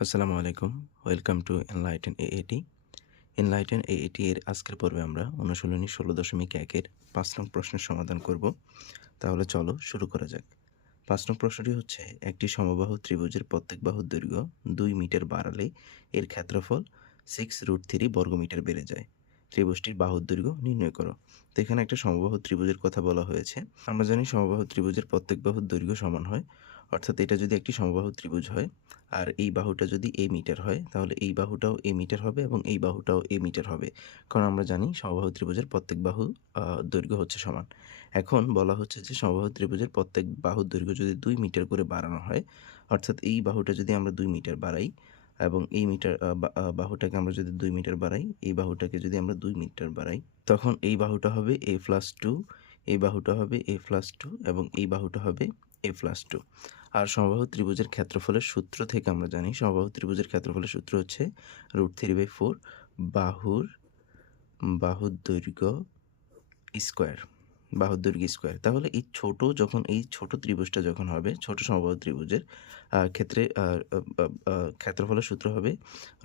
আসসালামু আলাইকুম। Welcome to Enlighten AAT Enlighten AAT এর আজকের পর্বে আমরা অনুশীলনী ষোলো দশমিক একের পাঁচ নং প্রশ্নের সমাধান করব। তাহলে চলো শুরু করা যাক। পাঁচ নং প্রশ্নটি হচ্ছে, একটি সমবাহু ত্রিভুজের প্রত্যেক বাহুর দৈর্ঘ্য দুই মিটার বাড়ালে এর ক্ষেত্রফল সিক্স রুট থ্রি বর্গমিটার বেড়ে যায়। ত্রিভুজটির বাহুর দৈর্ঘ্য নির্ণয় করো। তো এখানে একটা সমবাহু ত্রিভুজের কথা বলা হয়েছে। আমরা জানি সমবাহু ত্রিভুজের প্রত্যেক বাহুর দৈর্ঘ্য সমান হয়। অর্থাৎ এটা যদি একটি সমবাহু ত্রিভুজ হয় আর এই বাহুটা যদি এ মিটার হয়, তাহলে এই বাহুটাও এ মিটার হবে এবং এই বাহুটাও এ মিটার হবে। কারণ আমরা জানি সমবাহু ত্রিভুজের প্রত্যেক বাহু দৈর্ঘ্য হচ্ছে সমান। এখন বলা হচ্ছে যে সমবাহু ত্রিভুজের প্রত্যেক বাহুর দৈর্ঘ্য যদি দুই মিটার করে বাড়ানো হয়, অর্থাৎ এই বাহুটা যদি আমরা দুই মিটার বাড়াই এবং এই মিটার বাহুটাকে আমরা যদি দুই মিটার বাড়াই, এই বাহুটাকে যদি আমরা দুই মিটার বাড়াই, তখন এই বাহুটা হবে এ প্লাস টু এই বাহুটা হবে এ প্লাস টু এবং এই বাহুটা হবে এ প্লাস টু আর সমবাহু ত্রিভুজের ক্ষেত্রফলের সূত্র থেকে আমরা জানি, সমবাহু ত্রিভুজের ক্ষেত্রফলের সূত্র হচ্ছে রুট থ্রি বাই ফোর বাহুর বাহুর দৈর্ঘ্য স্কোয়ার, বাহুর দৈর্ঘ্য স্কোয়ার। তাহলে এই ছোট যখন, এই ছোট ত্রিভুজটা যখন হবে, ছোট সমবাহু ত্রিভুজের ক্ষেত্রে ক্ষেত্রফলের সূত্র হবে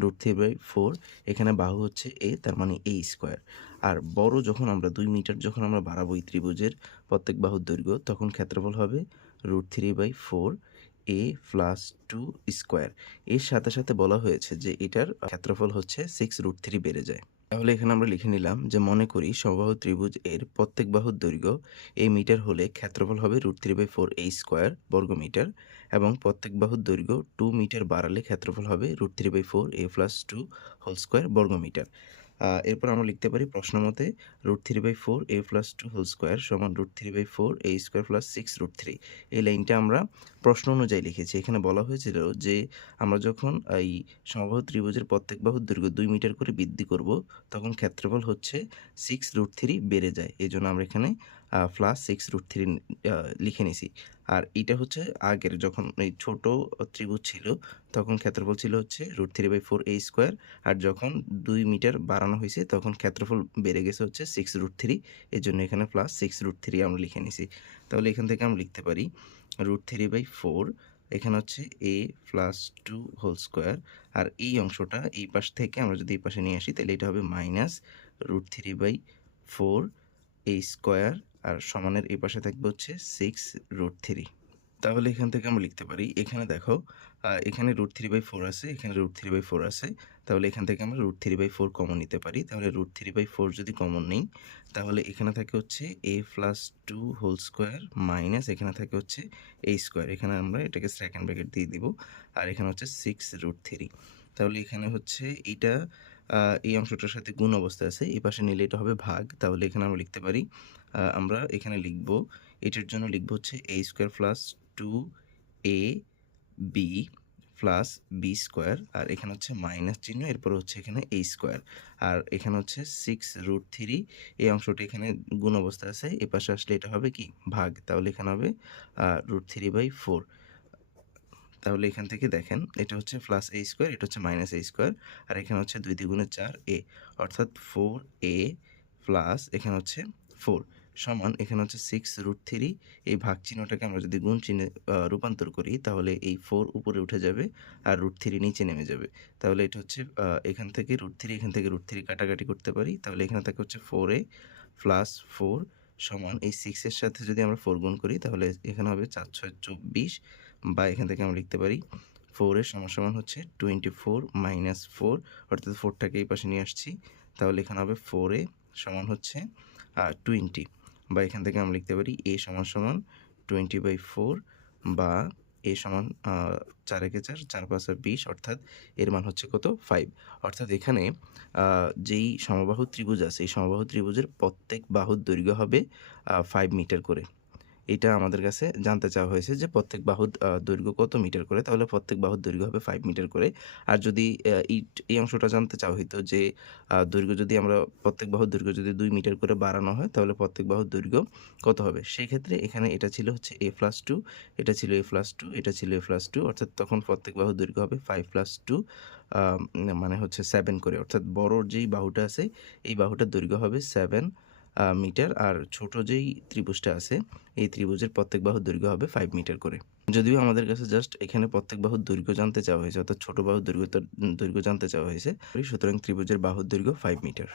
রুট থ্রি বাই ফোর, এখানে বাহু হচ্ছে এ, তার মানে এ স্কোয়ার। আর বড় যখন আমরা, দুই মিটার যখন আমরা বাড়াবো এই ত্রিভুজের প্রত্যেক বাহুর দৈর্ঘ্য, তখন ক্ষেত্রফল হবে root three by four a plus two square. এর সাথে সাথে বলা হয়েছে যে এটার ক্ষেত্রফল হচ্ছে সিক্স রুট থ্রি বেড়ে যায়। তাহলে এখানে আমরা লিখে নিলাম যে মনে করি সমবাহু ত্রিভুজ এর প্রত্যেক বাহুর দৈর্ঘ্য এই মিটার হলে ক্ষেত্রফল হবে root three by four a square বর্গ মিটার এবং প্রত্যেক বাহুর দৈর্ঘ্য টু মিটার বাড়ালে ক্ষেত্রফল হবে root three by four a plus two whole square বর্গ মিটার। এরপর আমরা লিখতে পারি প্রশ্ন মতে root three by four a plus two whole square সমান root three by four a square plus six root three এই লাইনটা আমরা প্রশ্ন অনুযায়ী লিখেছি। এখানে বলা হয়েছিল যে আমরা যখন এই সমবাহু ত্রিভুজের প্রত্যেক বাহুর দৈর্ঘ্য দুই মিটার করে বৃদ্ধি করব, তখন ক্ষেত্রফল হচ্ছে সিক্স রুট থ্রি বেড়ে যায়। এই জন্য আমরা এখানে প্লাস সিক্স রুট থ্রি লিখে নিছি। আর এটা হচ্ছে আগের যখন এই ছোট ত্রিভুজ ছিল, তখন ক্ষেত্রফল ছিল হচ্ছে root three by four a square আর যখন দুই মিটার বাড়ানো হয়েছে, তখন ক্ষেত্রফল বেড়ে গেছে হচ্ছে সিক্স রুট থ্রি এই জন্য এখানে প্লাস সিক্স রুট থ্রি আমরা লিখে নিছি। তাহলে এখান থেকে আমরা লিখতে পারি রুট থ্রি বাই ফোর এখানে হচ্ছে a plus two whole square আর এই অংশটা এই পাশ থেকে আমরা যদি এই পাশে নিয়ে আসি, তাহলে এটা হবে minus root three by four a square আর সমানের এই পাশে থাকবে হচ্ছে সিক্স রুট থ্রি তাহলে এখান থেকে আমরা লিখতে পারি, এখানে দেখো এখানে রুট থ্রি বাই ফোর আছে, এখানে রুট থ্রি বাই ফোর আছে। তাহলে এখান থেকে আমরা root three by four common নিতে পারি। তাহলে রুট থ্রি বাই ফোর যদি কমন নেই, তাহলে এখানে থাকে হচ্ছে a plus two whole square minus এখানে থাকে হচ্ছে এ স্কোয়ার এখানে আমরা এটাকে সেকেন্ড ব্র্যাকেট দিয়ে দিব, আর এখানে হচ্ছে সিক্স রুট থ্রি তাহলে এখানে হচ্ছে এটা এই অংশটার সাথে গুণ অবস্থায় আছে। এই পাশে নিলে এটা হবে ভাগ। তাহলে এখানে আমরা লিখতে পারি আমরা এখানে লিখব, এটার জন্য লিখব হচ্ছে a square plus two a b plus b square আর এখানে হচ্ছে মাইনাস চিহ্ন, এরপর হচ্ছে এখানে এ স্কোয়ার আর এখানে হচ্ছে সিক্স রুট থ্রি এই অংশটি এখানে গুণ অবস্থা আছে। এ পাশে আসলে এটা হবে কি? ভাগ। তাহলে এখানে হবে রুট থ্রি বাই ফোর তাহলে এখান থেকে দেখেন, এটা হচ্ছে প্লাস এ স্কোয়ার এটা হচ্ছে মাইনাস এ স্কোয়ার আর এখানে হচ্ছে দুই দ্বিগুণে চার এ অর্থাৎ ফোর এ প্লাস এখানে হচ্ছে ফোর সমান এখানে হচ্ছে সিক্স রুট থ্রি এই ভাগ চিহ্নটাকে আমরা যদি গুণ চিহ্নে রূপান্তর করি, তাহলে এই ফোর উপরে উঠে যাবে আর রুট থ্রি নিচে নেমে যাবে। তাহলে এটা হচ্ছে এখান থেকে রুট থ্রি এখান থেকে রুট থ্রি কাটাকাটি করতে পারি, তাহলে এখানে থাকে হচ্ছে ফোর এ প্লাস ফোর সমান এই সিক্সের সাথে যদি আমরা ফোর গুণ করি, তাহলে এখানে হবে চার ছয় চব্বিশ বা এখান থেকে আমরা লিখতে পারি ফোরের সমান সমান হচ্ছে টোয়েন্টি ফোর মাইনাস ফোর অর্থাৎ ফোরটাকে এই পাশে নিয়ে আসছি। তাহলে এখানে হবে ফোর সমান হচ্ছে টোয়েন্টি বা এখান থেকে আমরা লিখতে পারি এ সমান সমান টোয়েন্টি বাই ফোর বা এ সমান চার একে চার চার পাঁচে বিশ, অর্থাৎ এর মান হচ্ছে কত? ফাইভ অর্থাৎ এখানে যেই সমবাহু ত্রিভুজ আছে, এই সমবাহু ত্রিভুজের প্রত্যেক বাহুর দৈর্ঘ্য হবে ফাইভ মিটার করে। এটা আমাদের কাছে জানতে চাওয়া হয়েছে যে প্রত্যেক বাহুর দৈর্ঘ্য কত মিটার করে? তাহলে প্রত্যেক বাহুর দৈর্ঘ্য হবে ফাইভ মিটার করে। আর যদি আহ, এই অংশটা জানতে চাওয়া হইতো যে দৈর্ঘ্য যদি আমরা প্রত্যেক বাহুর দৈর্ঘ্য যদি দুই মিটার করে বাড়ানো হয় তাহলে প্রত্যেক বাহুর দৈর্ঘ্য কত হবে? সেই ক্ষেত্রে এখানে এটা ছিল হচ্ছে এ প্লাস টু এটা ছিল এ প্লাস টু এটা ছিল এ প্লাস টু অর্থাৎ তখন প্রত্যেক বাহুর দৈর্ঘ্য হবে ফাইভ প্লাস টু মানে হচ্ছে সেভেন করে। অর্থাৎ বড় যেই বাহুটা আছে এই বাহুটার দৈর্ঘ্য হবে সেভেন মিটার আর ছোট যেই ত্রিভুজটা আছে, এই ত্রিভুজের প্রত্যেক বাহুর দৈর্ঘ্য হবে ফাইভ মিটার করে। যদিও আমাদের কাছে জাস্ট এখানে প্রত্যেক বাহুর দৈর্ঘ্য জানতে চাওয়া হয়েছে, অর্থাৎ ছোট বাহুর দৈর্ঘ্য দৈর্ঘ্য জানতে চাওয়া হয়েছে, সুতরাং ত্রিভুজের বাহুর দৈর্ঘ্য ফাইভ মিটার